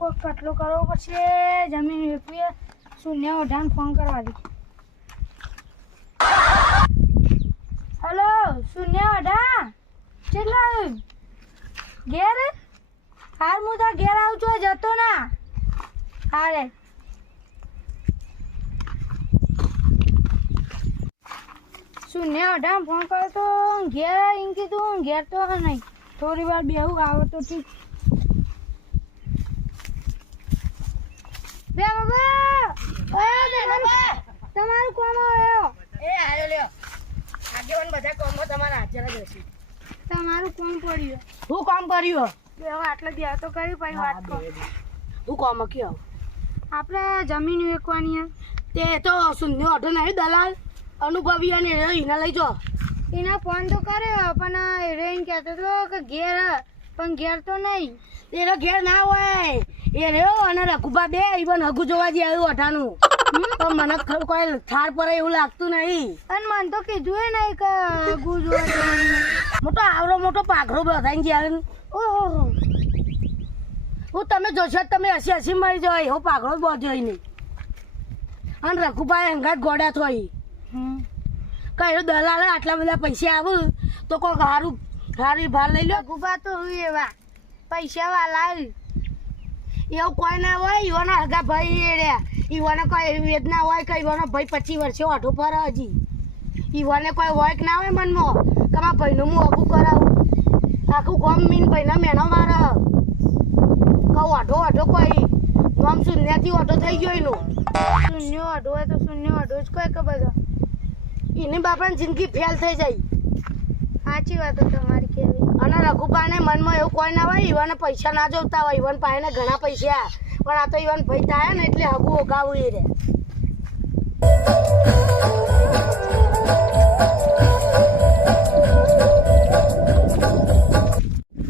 કોઈ કટલો કરવો પડશે. જમીન વેચીએ. શૂન્ય ઓઢાને ફોન કરવા દે. હલો શૂન્ય ઓઢા કેટલા ઘેર? હાર હું તો ઘેર આવું છું. જતો ના હારે શૂન્ય ઓઢા ફોન કર્યો તો ઘેર એમ કીધું. ઘેર તો નહીં, થોડી વાર બેહું આવો તો ઠીક. બે બાબા તમારું કોમ આવ્યો. એ આયો લ્યો. આગેવાન બધા કોમો તમારા હાજર જ હશે. તમારું કોમ પડ્યું. હું કામ કર્યું? બે હવે આટલે બે તો કરી પછી વાત કરો. હું કામ કયો? આપણે જમીન વેચવાની. તે તો શૂન્ય ઓઢો નહીં દલાલ અનુભવી અને એને લઈ જો. એના ફોન તો કર્યો પણ એને કહેતો હતો કે ઘેર પણ ઘેર તો નહીં. એનો ઘેર ના હોય એ રહ્યો અને રઘુબા બે ઈવન હગુ જોવા જે આવ્યું ઓઢાનું. તો મને કોઈ થાર પડે એવું લાગતું નહીં. અને મને તો કીધું નહીં કે હગુ જોવા જવાનું. મોટો આવડો મોટો પાઘરો બધાઈને જે આવે. ઓહો હું તમે જોશો તમે હસી હસી મરી જાય એવો પાઘરો બોધ્યો નહીં. અને રઘુભાઈ અંગાત ગોડા થોઈ કયો દલાલ આટલા બધા પૈસા આવું તો કોઈ સારું સારી ભાર લઈ લો. હગુબા તો એવા પૈસા વાલા એવું કોઈ ના હોય. ઈવાના હગા ભાઈ એ રહ્યા. ઈવાને કોઈ વેદના હોય કે ઈવાનો ભાઈ 25 વર્ષે ઓઢો પર હજી ઈવાને કોઈ હોય કે ના હોય મનમાં કે મારા ભાઈનું હું હગું કરાવું. આખું ગમ મીન ભાઈના મેનો મારે કહું ઓઢો ઓઢો કોઈ ગમ શૂન્યથી ઓઢો થઈ ગયો એનો. શૂન્ય અઢો હોય તો શૂન્ય અઢો જ કોઈ કે બધા એની બાપાની જિંદગી ફેલ થઈ જાય. સાચી વાતો તમારી કેવી. અને રઘુપાને મનમાં એવું કોઈ ના હોય. ઈવાને પૈસા ના જોતા હોય. ઈવન પાસે ઘણા પૈસા પણ આ તો ઈવન ભાઈ થાય ને એટલે હગું ઓગાવું એ રે.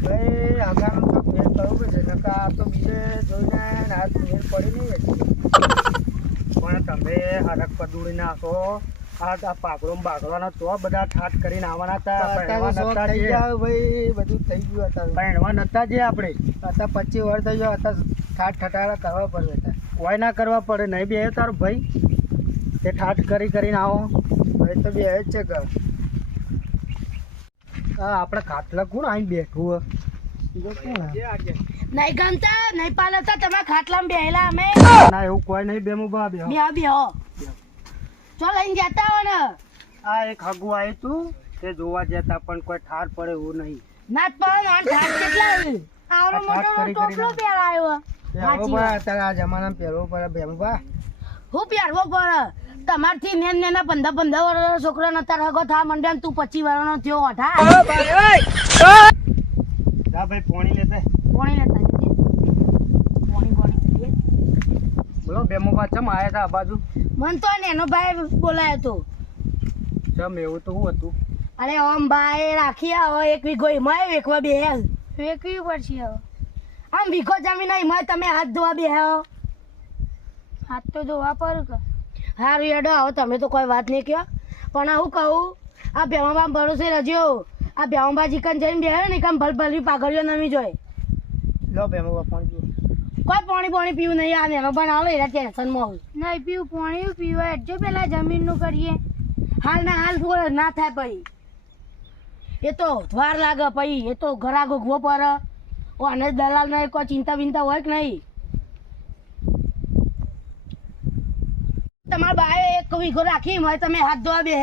ભાઈ આગાનો તો ફેર કરવો પડશે નકા આ તો બીજે જોઈને હાથ ફેર પડી નહીં પણ તમે હરક પદુડી નાખો. આ પાઘડો બાગડવાનો તો બધા ઠાઠ કરીને આવવાના હતા. બધું થઈ ગયું હતા. પહેણવા નતા જે આપણે અત્યારે 25 વર્ષ થઈ ગયો. અત્યારે ઠાઠ ઠટારા કરવા પડે હતા. કોઈ ના કરવા પડે નહીં બે તારું ભાઈ તે ઠાઠ કરીને આવો ભાઈ તો બે જ છે ઘર. હા આપણે ખાટલા કોણ આવીને બેઠું નહીં ગમતા નહીં પાલતા તમે ખાટલામાં બેહેલા અમે ના એવું કોઈ નહીં બે મુબા બે બેહો ચો લઈને જતા હો ને. આ એક હગુ આવ્યું તું તે જોવા જતા પણ કોઈ ઠાર પડે એવું નહીં. નાત પણ ઠાઠ કેટલા આવડો મોટો ટોપલો પહેરાયો. અત્યારે આ જમાનામાં પહેરવો પડે બેમબા. હું પહેરવો પડે તમારથી નેના 15 વર્ષ છોકરો નતા હગો થા મંડ્યા તું 25 વર્ષનો થયો ઓઠા. જા ભાઈ પોણી લેતા પોણી લેતા પોણી બોલો બેમબા ચમ આયા તા આ બાજુ? મન તો નેનો ભાઈ બોલાયો તો. ચમ એવું તો શું હતું? અરે ઓમ ભાઈ રાખી આવો 1 વીઘો એમાં વેકવા બે વેકવી પડશે હવે. આમ વીઘો જમીન એમાં તમે હાથ ધોવા બે હાથ તો ધોવા પર કે હારું હેડો આવો તમે તો કોઈ વાત નહીં કહો પણ હું કહું આ ભેવાબા ભરોસે રજો. આ ભેવાબા ચિકન જઈને બેહ્યો ને કામ ભલભલી પાઘડીઓ નમી જોય. લો બેમબા પાણી કોઈ પાણી પીવું નહીં. આ નેનો પણ આવે એના ટેન્શનમાં હું નહીં પીવું. પાણી પીવા જો પેલા જમીનનું કરીએ. હાલ ના થાય પછી એ તો વાર લાગે પછી એ તો ઘરા ગોગવો પર અને દલાલ ને કોઈ ચિંતા વિંતા હોય કે નહીં. તમારા બાએ 1 વીઘો રાખી હોય તમે હાથ ધોવા બે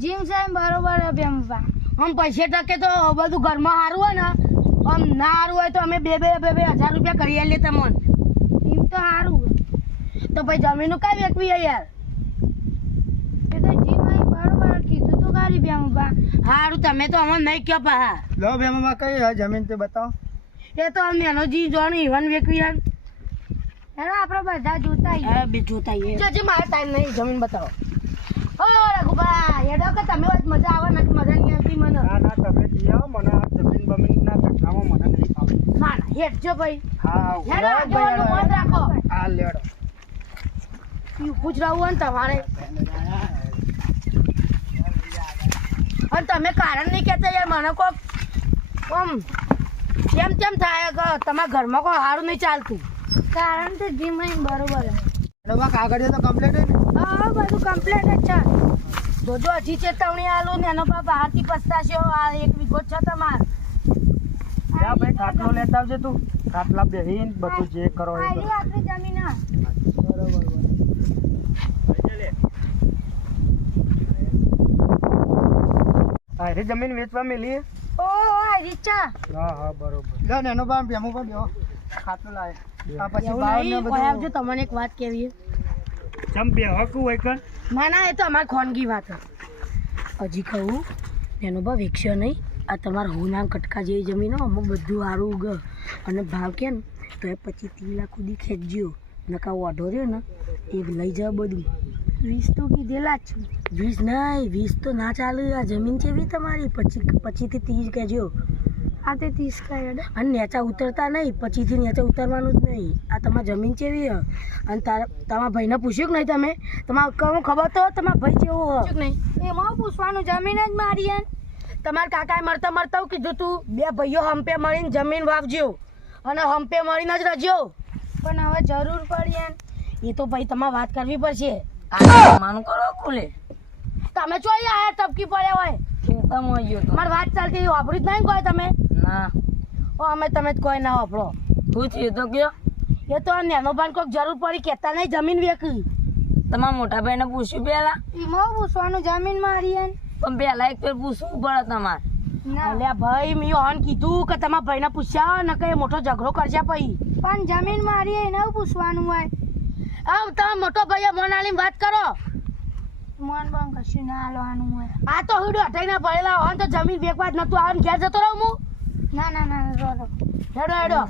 જીમ સાહેબ બરોબર બેમવા. આમ પૈસે ટકે તો બધું ઘરમાં સારું હોય ને આમ ના સારું હોય તો અમે 2,000 રૂપિયા કરી આલીએ તમને. એમ તો સારું તો પછી જમીન કઈ વેચવી યાર. એ તો જીમ બરોબર કીધું તો ગાડી બેમવા. સારું તમે તો અમને નહીં કહો પા. લો બેમબા કઈ જમીન તે બતાવો. એ તો અમને એનો જી જોવાનું ઈવન વેચવી યાર. હેલો આપણે બધા જોતા આવીએ. બે જોતા આવીએ. જો મારો ટાઈમ નહીં જમીન બતાવો. ઓ રઘુબા હેડો કે તમે વાત મજા આવે ને મજા નહીં આવતી મને. ના તમે જી આવો મને આ જમીન બમીન ના ઘટનામાં મને નહીં ફાવે. ના હેડજો ભાઈ. હા હેડો જોવાનું મત રાખો. હા લેડો પૂછ રહું હોય ને તમારે અને તમે કારણ નહીં કહેતા યાર મને કોક આમ કેમ થાય કે તમારા ઘરમાં કોઈ સારું નહીં ચાલતું. કારણ તો જીમ બરોબર હે. એમાં કાગળ તો કમ્પ્લીટ હે ને હા બધું કમ્પ્લીટ જ છે. જોજો હજી ચેતવણી આલું ને એનો બાપ બહારથી પસ્તાશો આ 1 વીઘો છે તમાર જા ભાઈ ખાટલો લેતા આવજે તું ખાટલા બેહીન બધું જે કરો એ આલી કરો. આપણી જમીન હે. બરોબર આ રે જમીન વેચવા મેલી ઓ આ રીચા હા હા બરોબર જા ને એનો બામ ભેમો પર દેવો ખાટલો લાય આ પછી એવું બાવ ને નહીં, કોઈ આવજો બધું તમને એક વાત કેવી ચમ બે હકુ હોય કન ના ના એ તો અમારી ખોનગી વાત છે. હજી કહું એનો ભાવ વેચ્યો નહીં આ તમારા હું નામ કટકા જેવી જમીન હો અમુક બધું સારું ઉગ અને ભાવ કે ને તો એ 25-30 લાખ સુધી ખેંચજો નકા ઓઢો રહ્યો ને એ લઈ જાવ બધું 20 તો કીધેલા જ છે. 20 નહીં 20 તો ના ચાલે આ જમીન કેવી તમારી 25 થી 30 કહેજો આ તે 30 કહેડ. અને નેચા ઉતરતા નહીં 25 થી નેચા ઉતરવાનું જ નહીં આ તમારી જમીન કેવી હ અને તમારા ભાઈને પૂછ્યું કે નહીં તમે તમારે કહું ખબર તો તમારા ભાઈ કેવો હ પૂછ્યું કે નહીં? એમાં પૂછવાનું જમીન જ મારી હે. તમારા કાકાએ મરતા કીધું તું 2 ભાઈઓ હંપે મળીને જમીન વાવજો અને હંપે મળીને જ રહેજો પણ હવે જરૂર પડી હે. એ તો ભાઈ તમારે વાત કરવી પડશે માનું કરો ખુલે તમે ચોઈ આયા ટપકી પડ્યા હોય ખેતરમાં ગયો તો મારી વાત ચાલતી વાપરી જ નહીં કોઈ તમે ના ઓ અમે તમે જ કોઈ ના વાપરો શું થયું તો કયો એ તો નેનો ભાન કોઈક જરૂર પડી કહેતા નહીં જમીન વેકી તમારા મોટા ભાઈને પૂછ્યું પહેલા એમાં પૂછવાનું જમીન મારી હે. પણ પહેલા એક ફેર પૂછવું પડે તમારે ના અલ્યા ભાઈ મેં ઓન કીધું કે તમારા ભાઈને પૂછ્યા ન કે મોટો ઝઘડો કરશે પછી પણ જમીન મારી હે એને પૂછવાનું હોય. આમ તમે મોટો ભાઈ મોન આલીને વાત કરો મન પણ કશું ના હાલવાનું હોય. આ તો હુડો હટાઈને ભરેલા હોય તો જમીન વેકવા જ નતું આવે ઘેર જતો રહું હું ના ના ના રો રો. હેડો હેડો